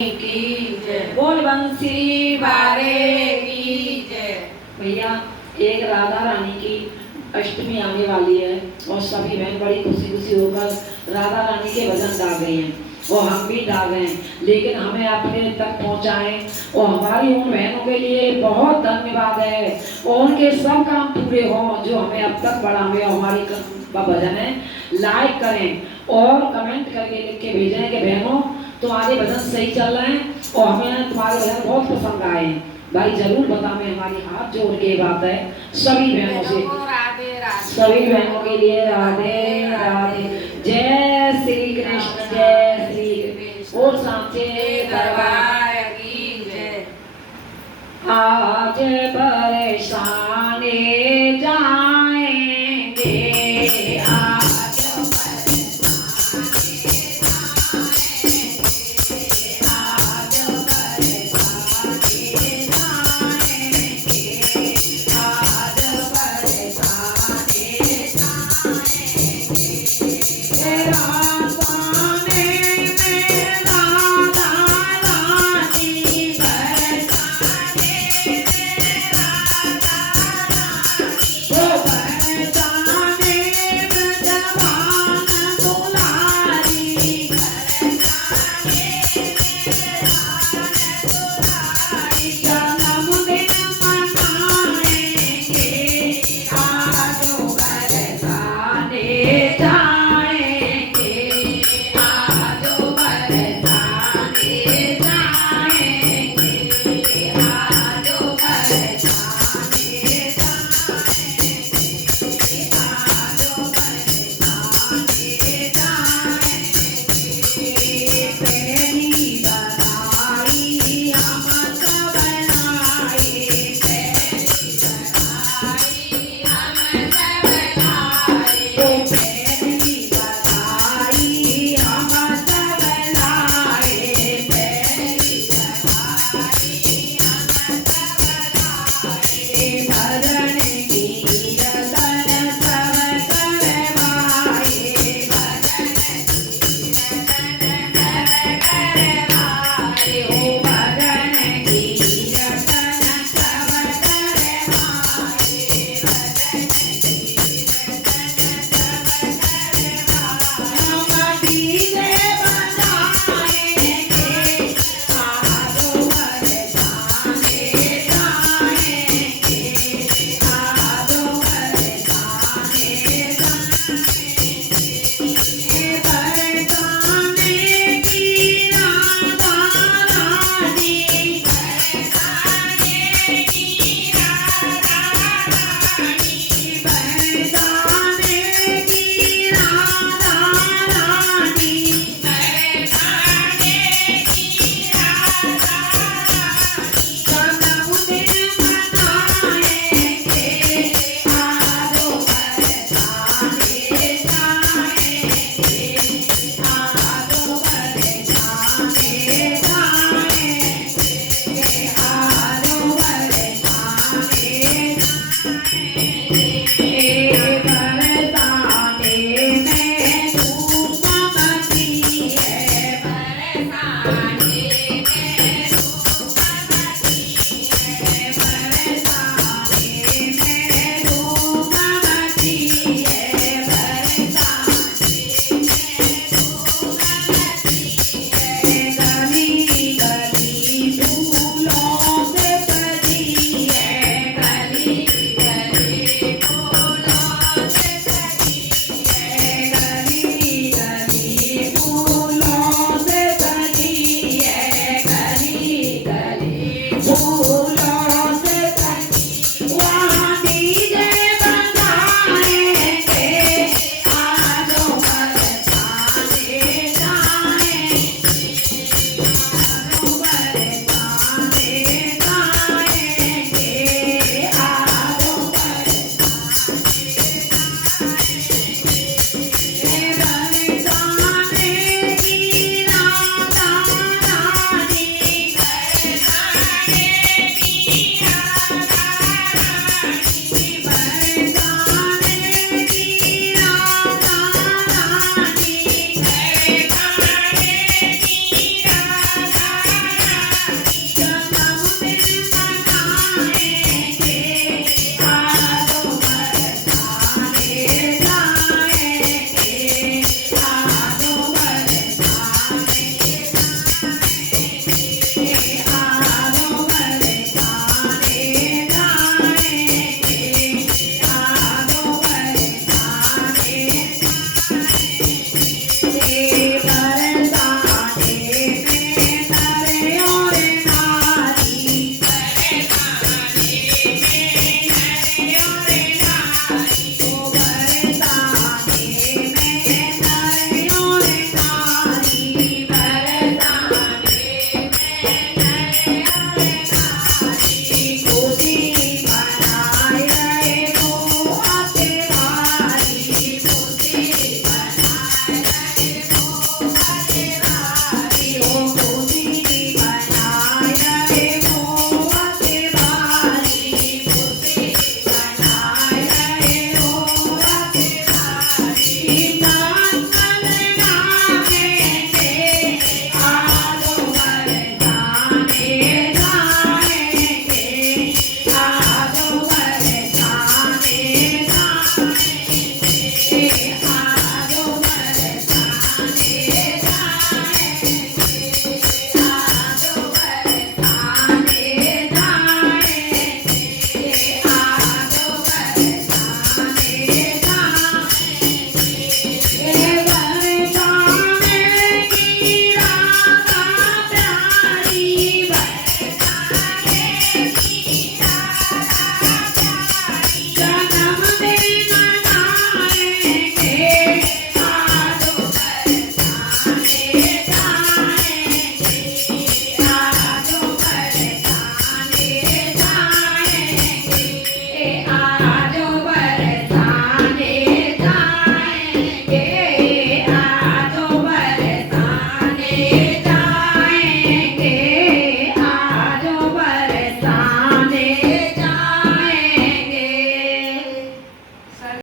की जय। बोल बंसी बारे की जय। भैया एक राधा रानी की अष्टमी आने वाली है और सभी बहन बड़ी खुशी खुशी होकर राधा रानी के भजन गा रहे हैं और हम भी गा रहे हैं, लेकिन हमें अपने तक पहुंचाएं और हमारी उन बहनों के लिए बहुत धन्यवाद है और उनके सब काम पूरे हों जो हमें अब तक बढ़ावे। हमारी भजन है, लाइक करें और कमेंट करके लिख के भेजें कि बहनों तुम्हारे भजन सही चल रहे हैं और हमें तुम्हारे भजन बहुत पसंद आए हैं। भाई जरूर बतावें, हमारी हाथ जोड़ के बात है सभी बहनों से, राधे राधे। सभी बहनों के लिए राधे राधे। जय श्री कृष्ण, जय श्री कृष्ण। और सांचे दरबार की जय। आज परेशान